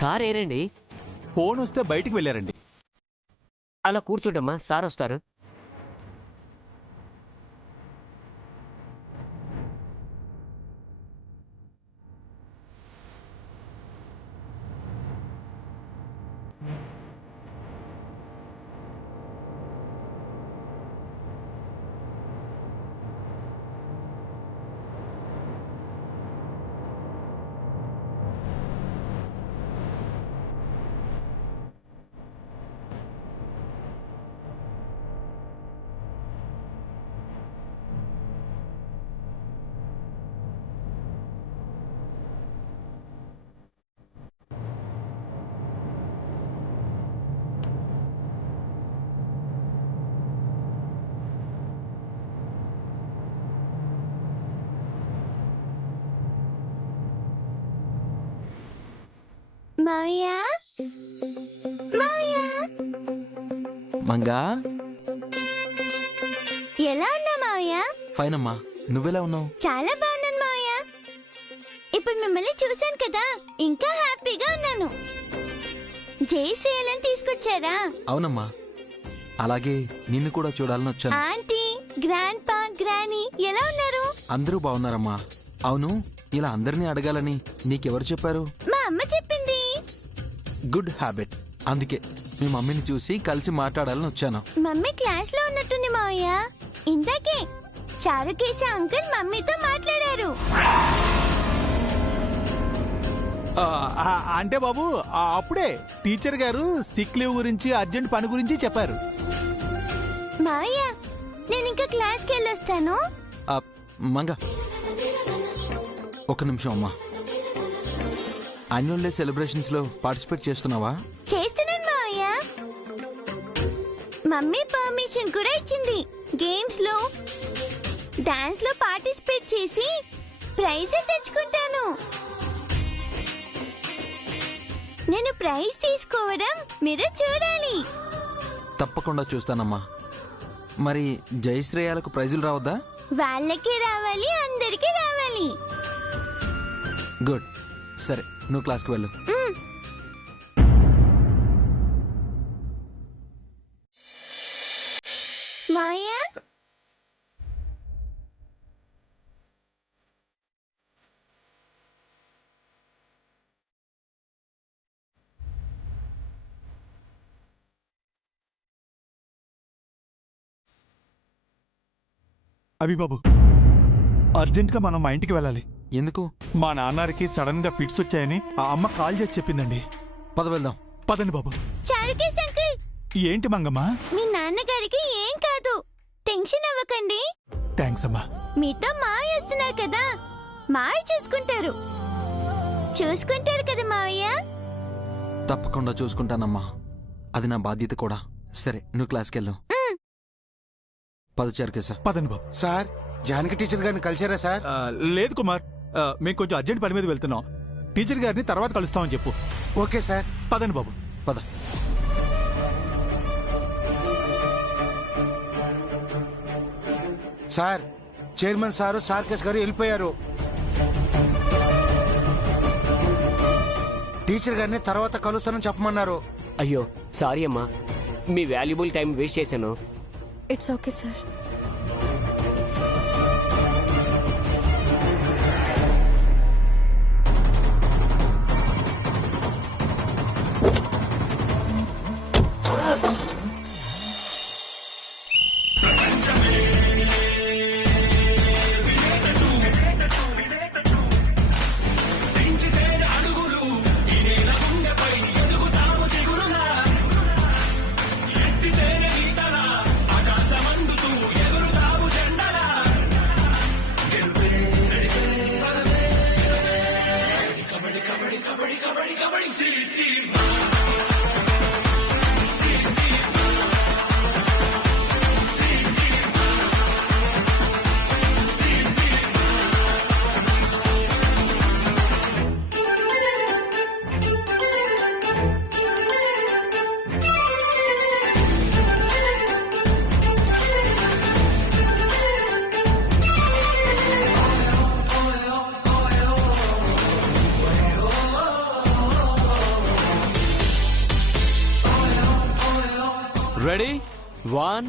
Sir ఏరండి? Phone వస్తే బయటికి వెళ్ళారండి. అలా కూర్చోటమ్మా, సార్ వస్తారు. మావయ్య, మావయ్య, మంగా ఎలా ఉన్నా మావయ్య? ఫైన్ అమ్మా, నువ్వెలా ఉన్నావు? చాలా బాగున్నాను మావయ్య. ఇప్పుడు మిమ్మల్ని చూశాను కదా, ఇంకా హ్యాపీగా ఉన్నాను. జయశ్రీయాలని తీసుకొచ్చారా? అవునమ్మా, అలాగే నిన్ను కూడా చూడాలని వచ్చాను. ఆంటీ, గ్రాండ్ పా, గ్రానీ ఎలా ఉన్నారు? అందరూ బాగున్నారమ్మా. అవును, ఇలా అందరినీ అడగాలని నీకెవరు చెప్పారు? మా అమ్మ చెప్పింది. Good habit. అందుకే మీ మమ్మీని చూసి కలిసి మాట్లాడాలని వచ్చాను. మమ్మీ క్లాస్ లో ఉన్నట్టుంది మావయ్య. ఇందాకే చారుకేశ అంకుల్ మమ్మీతో మాట్లాడారు. అంటే బాబు, అప్పుడే టీచర్ గారు సిక్ లీవ్ గురించి, అర్జెంట్ పని గురించి చెప్పారు. మావయ్య, నేను ఇంకా క్లాస్కి వెళ్ళొస్తాను. మంగా, ఒక నిమిషం అమ్మా. యాన్యువల్ డే సెలబ్రేషన్స్ లో పార్టిసిపేట్ చేస్తున్నావా? చేస్తున్నాను మావయ్య. మమ్మీ పర్మిషన్ కూడా ఇచ్చింది. గేమ్స్ లో, డాన్స్ లో పార్టిసిపేట్ చేసి ప్రైజ్ తెచ్చుకుంటాను. నేను ప్రైజ్ తీసుకోవడం మీరు చూడాలి. తప్పకుండా చూస్తానమ్మా. మరి జయశ్రేయాలకు ప్రైజులు రావద్దా? వాళ్ళకి రావాలి, అందరికీ రావాలి. గుడ్. సరే, నువ్వు క్లాస్కి వెళ్ళు. మావయ్య, అభిబాబు, అర్జెంట్ గా మనం మా ఇంటికి వెళ్ళాలి. ఎందుకు? మా నాన్నకి సడన్ గా ఫిట్స్ వచ్చాయని ఆ అమ్మ కాల్ చేసి చెప్పిందండి. పద వెళ్దాం. పదండి బాబు. చారుకేశ్ అంకుల్, ఏంటి మంగమ్మ? మీ నాన్నగారికి ఏం కాదు, టెన్షన్ అవ్వకండి. థ్యాంక్స్ అమ్మా. మీతో మావయ్య వస్తున్నారు కదా, మావయ్య చూసుకుంటారు. చూసుకుంటారు కదా మావయ్య? తప్పకుండా చూసుకుంటానమ్మా, అది నా బాధ్యత కూడా. సరే, నువ్వు క్లాస్కి వెళ్ళు. పద చారుకేశ. పదండి బాబు. సార్, జానకి టీచర్ గారిని కలిసారా సార్? లేదు కుమార్, మేము కొంచెం అర్జెంట్ పని మీద వెళ్తున్నాం. టీచర్ గారిని తర్వాత కలుస్తామని చెప్పు. Okay sir. పదండి బాబు. పద. సార్, చైర్మన్ సారు సార్కేశ్ గారు వెళ్ళిపోయారు. టీచర్ గారిని తర్వాత కలుస్తానని చెప్పమన్నారు. అయ్యో సారీ అమ్మా, మీ వాల్యుబుల్ టైం వేస్ట్ చేశాను. It's okay sir. 1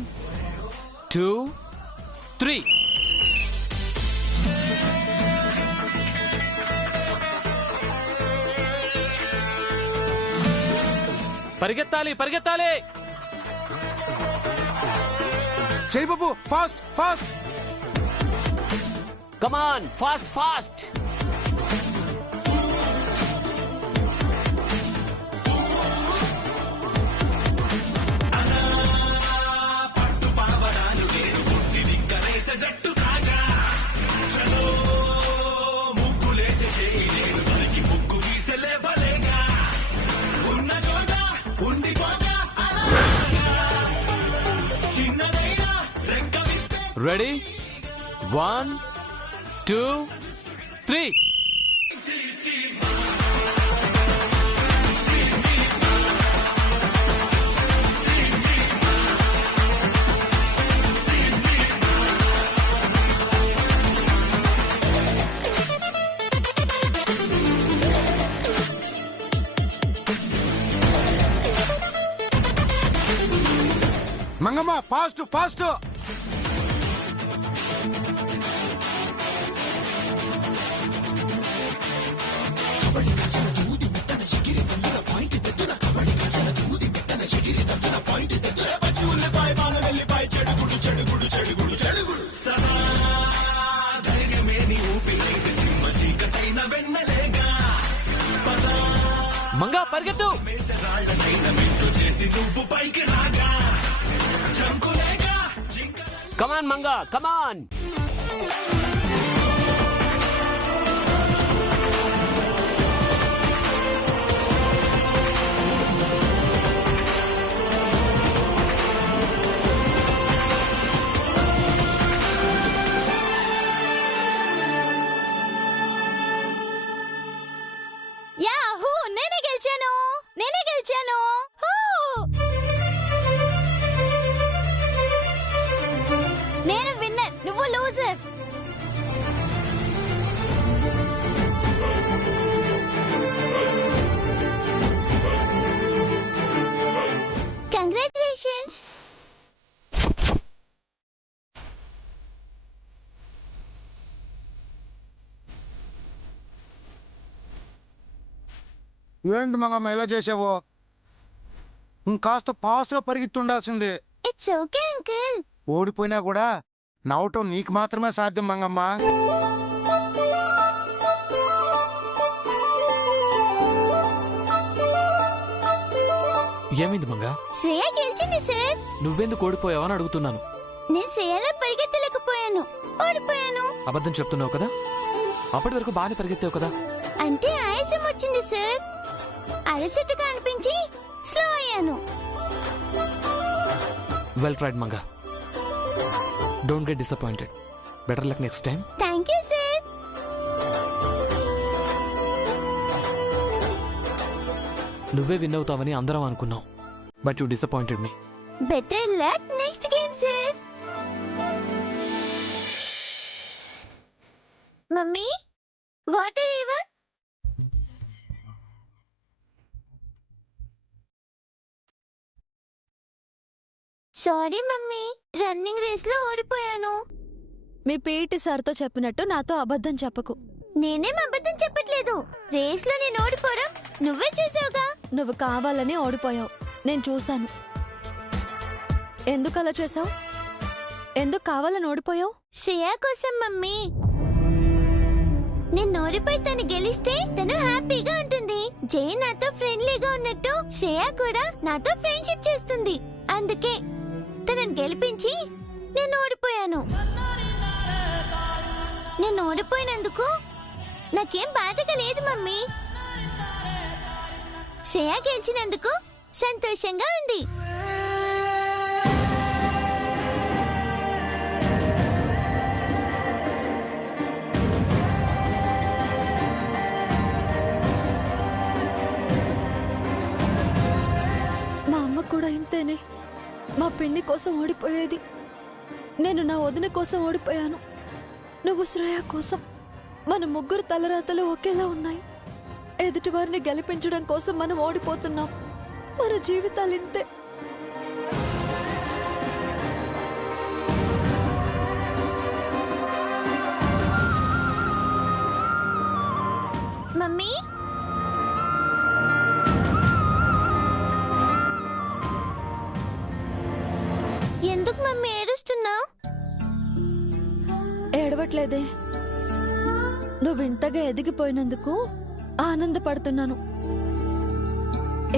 2 3 పరిగెత్తాలి పరిగెత్తాలి. Jai Babu fast fast. Come on fast fast. Ready 1 2 3. Mangamma fast fast. Manga పరిగెత్తు. కమాన్ మంగా కమాన్. యాహూ నేనే గెలిచాను నేనే గెలిచాను. హూ! నేను విన్నర్ నువ్వు లూజర్. కంగ్రాచులేషన్స్. ఏంటి మంగమ్మ ఇలా చేసావు? ఇంకాస్త ఫాస్ట్ గా పరిగెత్తుండాల్సింది. It's okay uncle. ఓడిపోయినా కూడా నవ్వటం నీకు మాత్రమే సాధ్యం మంగమ్మ. ఏమైంది మంగా? శ్రేయ గెలిచింది సార్. నువ్వెందుకు ఓడిపోయావని అడుగుతున్నాను. నేను శ్రేయలా పరిగెత్తలేకపోయాను, ఓడిపోయాను. అబద్ధం చెప్తున్నావు కదా? అప్పటి వరకు బాగానే పరిగెత్తావు కదా? అంటే ఆయాసం వచ్చింది సార్. అలసటగా అనిపించి స్లో అయ్యాను. Well tried Manga. Don't get disappointed. Better luck next time. Thank you sir. నువ్వే విన్ అవుతావని అందరం అనుకున్నాం. But you disappointed me. Better luck next game sir. Mummy water ఇవ్వ. సారీ మమ్మీ, రన్నింగ్ రేస్ లో ఓడిపోయాను. మీ పీటీ సార్తో చెప్పినట్టు నాతో అబద్ధం చెప్పకు. నేనేం అబద్ధం చెప్పట్లేదు. రేస్ లో నేను ఓడిపోవడం నువ్వే చూసావుగా. నువ్వు కావాలని ఓడిపోయావు, నేను చూశాను. ఎందుకు అలా చేసావు? ఎందుకు కావాలని ఓడిపోయావు? శ్రేయ కోసం మమ్మీ. నేను ఓడిపోయి తను గెలిస్తే తను హ్యాపీగా ఉంటుంది. జై నాతో ఫ్రెండ్లీగా ఉన్నట్టు శ్రేయ కూడా నాతో ఫ్రెండ్షిప్ చేస్తుంది. అందుకే తనని గెలిపించి నేను ఓడిపోయాను. నేను ఓడిపోయినందుకు నాకేం బాధగా లేదు మమ్మీ. శ్రేయ గెలిచినందుకు సంతోషంగా ఉంది. మా అమ్మ కూడా ఇంతేనే. మా పిన్ని కోసం ఓడిపోయేది. నేను నా వదిన కోసం ఓడిపోయాను. నువ్వు శ్రేయ కోసం. మన ముగ్గురు తలరాతలు ఒకేలా ఉన్నాయి. ఎదుటివారిని గెలిపించడం కోసం మనం ఓడిపోతున్నాం. మన జీవితాలు ఇంతే. ఏడుస్తున్నావు? ఏడవట్లేదే, నువ్వు ఇంతగా ఎదిగిపోయినందుకు ఆనందపడుతున్నాను.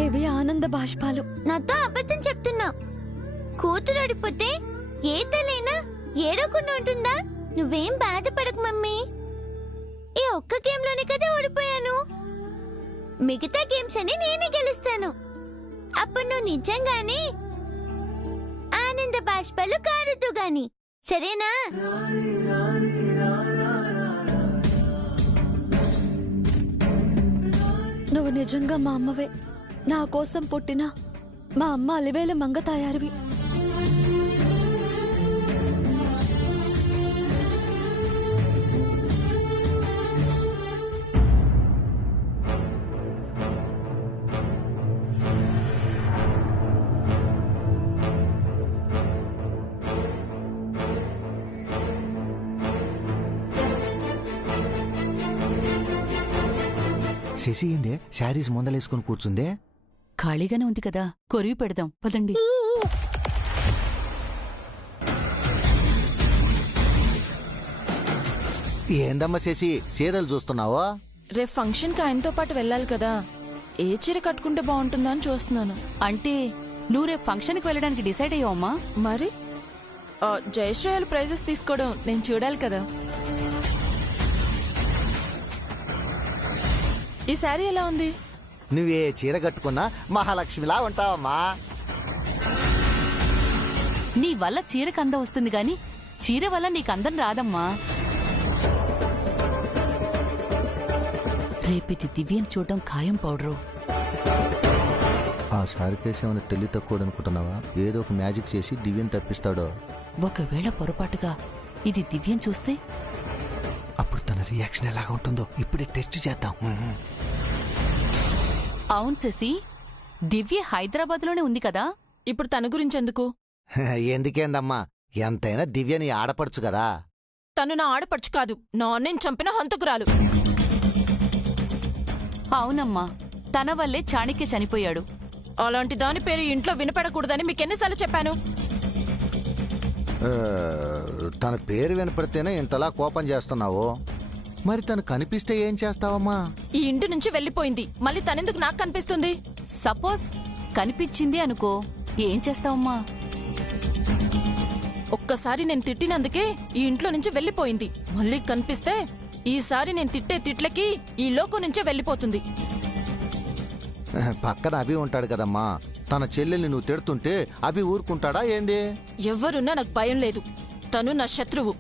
ఏవి ఆనంద బాష్పాలు. నాతో అబద్ధం చెప్తున్నా. కూతురు ఓడిపోతే ఏ తలైనా ఏడవకుండా ఉంటుందా? నువ్వేం బాధపడకు మమ్మీ. ఈ ఒక్క గేమ్ లోనే కదా ఓడిపోయాను. మిగతా గేమ్స్ అని నేనే గెలుస్తాను. అప్పుడు నువ్వు నిజంగానే ఆనంద బాష్పాలు కారుతూ గాని, సరేనా? నువ్వు నిజంగా మా అమ్మవే. నా కోసం పుట్టిన మా అమ్మ అలివేల మంగ తయారువి. శశి ఏందే శారీస్ ముందలేసుకుని కూర్చుందే? ఖాళీగానే ఉంది కదా, కొరివి పెడదాం పదండి. ఏందమ్మా శశి చీరలు చూస్తున్నావా? రేపు ఫంక్షన్ కి ఆయనతో పాటు వెళ్ళాలి కదా, ఏ చీర కట్టుకుంటే బాగుంటుందా అని చూస్తున్నాను. అంటే నువ్వు రేపు ఫంక్షన్ కి వెళ్ళడానికి డిసైడ్ అయ్యావమ్మా? మరి జయశ్రేయాలు ప్రైజెస్ తీసుకోవడం నేను చూడాలి కదా. ఈ శారీ ఎలా ఉంది? నువ్వే చీర కట్టుకున్నా మహాలక్ష్మిలా ఉంటావమ్మా. నీ వల్ల చీరకు అందం వస్తుంది గాని చీర వల్ల నీకు అందం రాదమ్మా. రేపిది దివ్యం చూడటం ఖాయం పౌడరు. ఆ శారీకేసి ఏమైనా తెలివి తక్కువ అనుకుంటున్నావా? ఏదో ఒక మ్యాజిక్ చేసి దివ్యం తప్పిస్తాడో. ఒకవేళ పొరపాటుగా ఇది దివ్యం చూస్తే అప్పుడు తన రియాక్షన్ ఎలాగా ఉంటుందో ఇప్పుడే టెస్ట్ చేద్దాం. అవును శశి, దివ్య హైదరాబాద్ లోనే ఉంది కదా. ఇప్పుడు తన గురించి ఎందుకు? ఎందుకేందమ్మా, ఎంతైనా దివ్య నీ ఆడపడుచు కదా. తను నా ఆడపడుచు కాదు, నా అన్నయ్యని చంపిన హంతకురాలు. అవునమ్మా, తన వల్లే చాణక్య చనిపోయాడు. అలాంటి దాని పేరు ఇంట్లో వినపడకూడదని మీకెన్నిసార్లు చెప్పాను? తన పేరు వినపడితేనే ఇంతలా కోపం చేస్తున్నావు. మరి తను కనిపిస్తే ఏం చేస్తావమ్మా? ఈ ఇంటి నుంచి వెళ్ళిపోయింది, మళ్ళీ తనెందుకు నాకు కనిపిస్తుంది? సపోజ్ కనిపించింది అనుకో, ఏం చేస్తావమ్మా? ఒక్కసారి నేను తిట్టినందుకే ఈ ఇంట్లో నుంచి వెళ్ళిపోయింది, మళ్ళీ కనిపిస్తే ఈసారి నేను తిట్టే తిట్లకి ఈ లోకం నుంచే వెళ్ళిపోతుంది. పక్కన అభి ఉంటాడు కదమ్మా, తన చెల్లెల్ని నువ్వు తిడుతుంటే అభి ఊరుకుంటాడా ఏంది? ఎవరున్నా నాకు భయం లేదు. తను నా శత్రువు.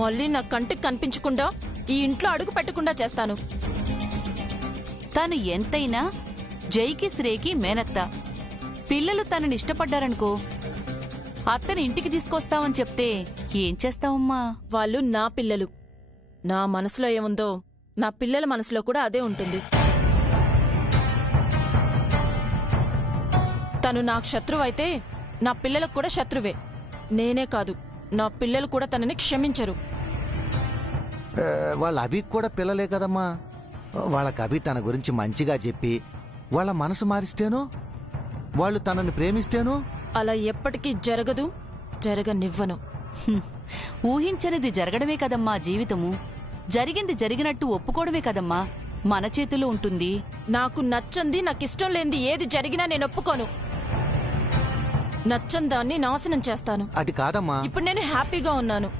మళ్ళీ నా కంటికి కనిపించకుండా ఈ ఇంట్లో అడుగు పెట్టకుండా చేస్తాను. తను ఎంతైనా జైకి శ్రేకి మేనత్త. పిల్లలు తనని ఇష్టపడ్డారనుకో, అత్తని ఇంటికి తీసుకొస్తావని చెప్తే ఏం చేస్తావమ్మా? వాళ్ళు నా పిల్లలు. నా మనసులో ఏముందో నా పిల్లల మనసులో కూడా అదే ఉంటుంది. తను నాకు శత్రువు అయితే నా పిల్లలకు కూడా శత్రువే. నేనే కాదు, నా పిల్లలు కూడా తనని క్షమించరు. వాళ్ళ అభికి కూడా పిల్లలే కదమ్మా. వాళ్ళకి అభి తన గురించి మంచిగా చెప్పి వాళ్ళ మనసు మారిస్తేనో, వాళ్ళు తనని ప్రేమిస్తేనో. అలా ఎప్పటికీ జరగదు, జరగనివ్వను. ఊహించనిది జరగడమే కదమ్మా జీవితము. జరిగింది జరిగినట్టు ఒప్పుకోవడమే కదమ్మా మన చేతిలో ఉంటుంది. నాకు నచ్చంది, నాకిష్టం లేనిది ఏది జరిగినా నేను ఒప్పుకోను. నచ్చని దాన్ని నాశనం చేస్తాను. అది కాదమ్మా. ఇప్పుడు నేను హ్యాపీగా ఉన్నాను.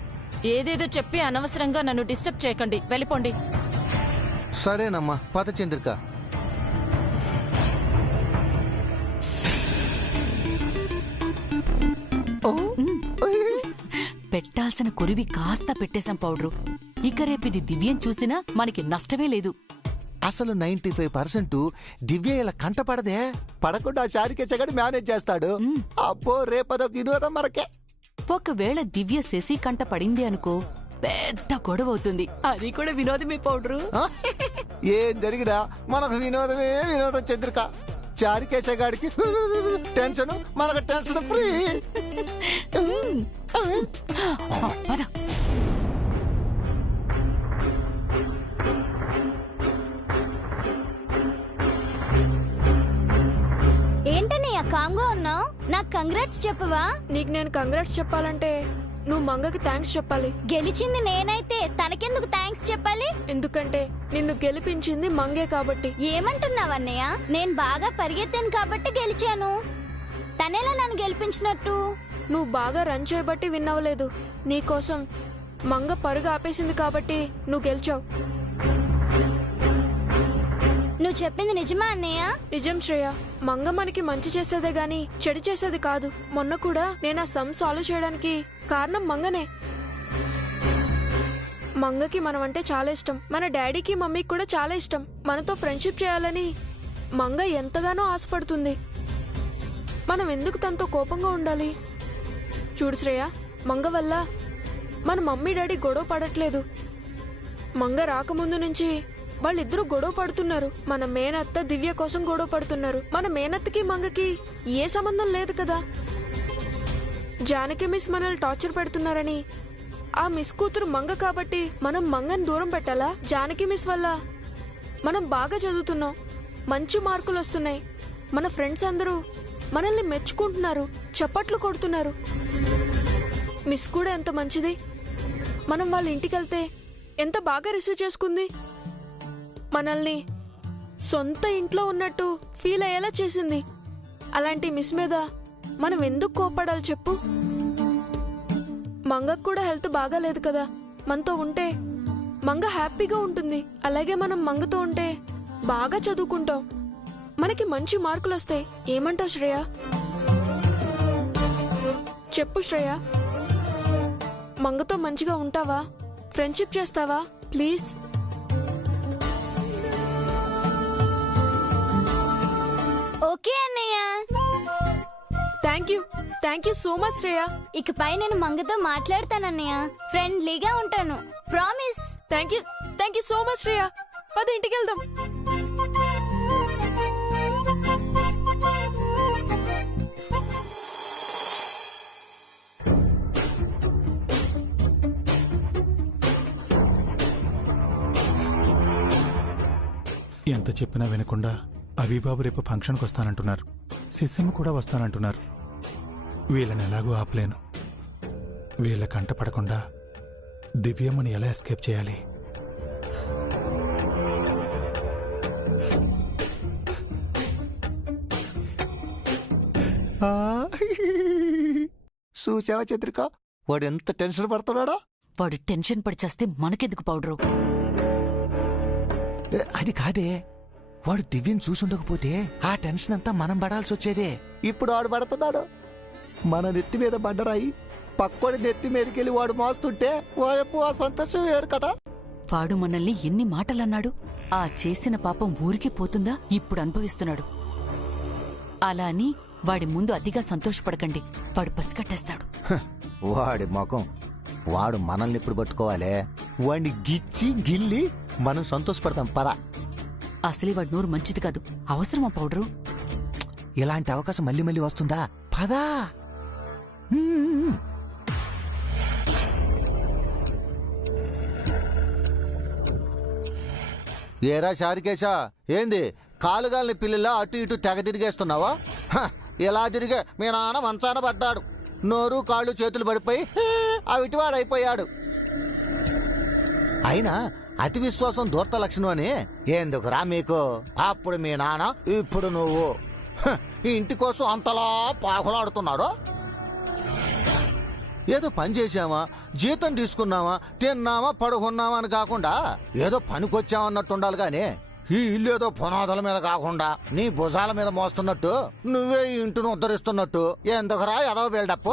ఏదేదో చెప్పి అనవసరంగా నన్ను డిస్టర్బ్ చేయకండి, వెళ్ళిపోండి. సరేనమ్మా, పద చంద్రిక. పెట్టాల్సిన కురివి కాస్త పెట్టేశాం పౌడరు. ఇక రేపిది దివ్యం చూసినా మనకి నష్టమే లేదు. అసలు 95% దివ్య ఇలా కంటపడదే. పడకుండా చారికేచగాడు మేనేజ్ చేస్తాడు. అబ్బో, రేపదొక వినోదం మనకే. ఒకవేళ దివ్య శశి కంట పడింది అనుకో, పెద్ద గొడవ అవుతుంది. అది కూడా వినోదమే పౌడరు. ఏం జరిగినా మనకు వినోదమే వినోదం చంద్రిక. చారికేశగాడికి టెన్షన్, మనకు టెన్షన్ ఫ్రీ. పద. ఏంటన్నయ్య కాంగా ఉన్నావు? నాకు కంగ్రాట్స్ చెప్పవా? నీకు నేను కంగ్రాట్స్ చెప్పాలంటే మంగకి థ్యాంక్స్ చెప్పాలి. గెలిచింది నేనైతే తనకెందుకు థ్యాంక్స్ చెప్పాలి? ఎందుకంటే నిన్ను గెలిపించింది మంగే కాబట్టి. ఏమంటున్నావన్నయ్య? నేను బాగా పరిగెత్తాను కాబట్టి గెలిచాను. తనేలా నన్ను గెలిపించినట్టు? నువ్వు బాగా రన్ చేయబట్టి విన్నవలేదు. నీకోసం మంగ పరుగు ఆపేసింది కాబట్టి నువ్వు గెలిచావు. నువ్వు చెప్పింది నిజమా అన్నయ్య? నిజం శ్రేయ. మంగ మనకి మంచి చేసేదే గాని చెడు చేసేది కాదు. మొన్న కూడా నేను ఆ సమ్ సాల్వ్ చేయడానికి కారణం మంగనే. మంగకి మనం అంటే చాలా ఇష్టం. మన డాడీకి మమ్మీకి కూడా చాలా ఇష్టం. మనతో ఫ్రెండ్షిప్ చేయాలని మంగ ఎంతగానో ఆశపడుతుంది. మనం ఎందుకు తనతో కోపంగా ఉండాలి? చూడు శ్రేయ, మంగ వల్ల మన మమ్మీ డాడీ గొడవ పడట్లేదు. మంగ రాకముందు నుంచి వాళ్ళిద్దరూ గొడవ పడుతున్నారు. మన మేనత్త దివ్య కోసం గొడవ పడుతున్నారు. మన మేనత్తకి మంగకి ఏ సంబంధం లేదు కదా. జానకి మిస్ మనల్ని టార్చర్ పెడుతున్నారని ఆ మిస్ కూతురు మంగ కాబట్టి మనం మంగని దూరం పెట్టాలా? జానకి మిస్ వల్ల మనం బాగా చదువుతున్నాం, మంచి మార్కులు వస్తున్నాయి. మన ఫ్రెండ్స్ అందరూ మనల్ని మెచ్చుకుంటున్నారు, చప్పట్లు కొడుతున్నారు. మిస్ కూడా ఎంత మంచిది. మనం వాళ్ళ ఇంటికి వెళ్తే ఎంత బాగా రిసీవ్ చేసుకుంది. మనల్ని సొంత ఇంట్లో ఉన్నట్టు ఫీల్ అయ్యేలా చేసింది. అలాంటి మిస్ మీద మనం ఎందుకు కోపడాలి చెప్పు? మంగకు కూడా హెల్త్ బాగాలేదు కదా. మనతో ఉంటే మంగ హ్యాపీగా ఉంటుంది. అలాగే మనం మంగతో ఉంటే బాగా చదువుకుంటాం, మనకి మంచి మార్కులు వస్తాయి. ఏమంటావు శ్రేయ? చెప్పు శ్రేయ, మంగతో మంచిగా ఉంటావా? ఫ్రెండ్షిప్ చేస్తావా? ప్లీజ్. ఓకే అన్నయ్య. Thank you so much Shreya. ఇకపై నేను మంగతో మాట్లాడతానన్నయ్య. ఫ్రెండ్లీగా ఉంటాను, promise. Thank you so much Shreya. పద ఇంటికి వెళ్దాం. ఎంత చెప్పినా వినకుండా అభిబాబు రేపు ఫంక్షన్కి వస్తానంటున్నారు. సిస్సమ్మ కూడా వస్తానంటున్నారు. వీళ్ళని ఎలాగూ ఆపలేను. వీళ్ళ కంట పడకుండా దివ్యమ్మని ఎలా ఎస్కేప్ చేయాలి? చూసావా చంద్రిక, వాడు ఎంత టెన్షన్ పడుతున్నాడా? వాడు టెన్షన్ పడి చేస్తే మనకెందుకు పౌడరు? అది కాదే, వాడు దివ్యని చూసుండకపోతే ఆ టెన్షన్ అంతా మనం పడాల్సి వచ్చేదే. ఇప్పుడు వాడు పడుతున్నాడు. మన నెత్తి మీద బండరాయి పక్కోడి నెత్తి మీదకెళ్ళి వాడు మోస్తుంటే వాయప్పు ఆ సంతోషం వేరు కదా. వాడు మనల్ని ఎన్ని మాటలన్నాడు. ఆ చేసిన పాపం ఊరికి పోతుందా? ఇప్పుడు అనుభవిస్తున్నాడు. అలా అని వాడి ముందు అతిగా సంతోషపడకండి, వాడు పసిగట్టేస్తాడు. వాడి ముఖం, వాడు మనల్ని ఇప్పుడు పట్టుకోవాలే. వాడిని గిచ్చి గిల్లి మనం సంతోషపడతాం పరా. అసలే వాడి నోరు మంచిది కాదు. అవసరమా పౌడరు? ఇలాంటి అవకాశం మళ్ళీ మళ్ళీ వస్తుందా? పదా. ఏరా షారికేశా, ఏంది కాలుగాల్ని పిల్లలా అటు ఇటు తెగ తిరిగేస్తున్నావా? ఇలా తిరిగే మీ నాన్న మంచాన పడ్డాడు. నోరు కాళ్ళు చేతులు పడిపోయి అవిటివాడైపోయాడు. అయినా అతి విశ్వాసం దూర్త లక్షణం అని ఎందుకురా మీకు? అప్పుడు మీ నాన్న, ఇప్పుడు నువ్వు ఈ ఇంటి కోసం అంతలా పాకులాడుతున్నాడు. ఏదో పని చేశామా, జీతం తీసుకున్నామా, తిన్నామా, పడుకున్నామా అని కాకుండా ఏదో పనికొచ్చామన్నట్టు ఉండాలి. కానీ ఈ ఇల్లు ఏదో పునాదుల మీద కాకుండా నీ భుజాల మీద మోస్తున్నట్టు, నువ్వే ఈ ఇంటిని ఉద్ధరిస్తున్నట్టు ఎందుకురా ఎదవ బిల్డప్?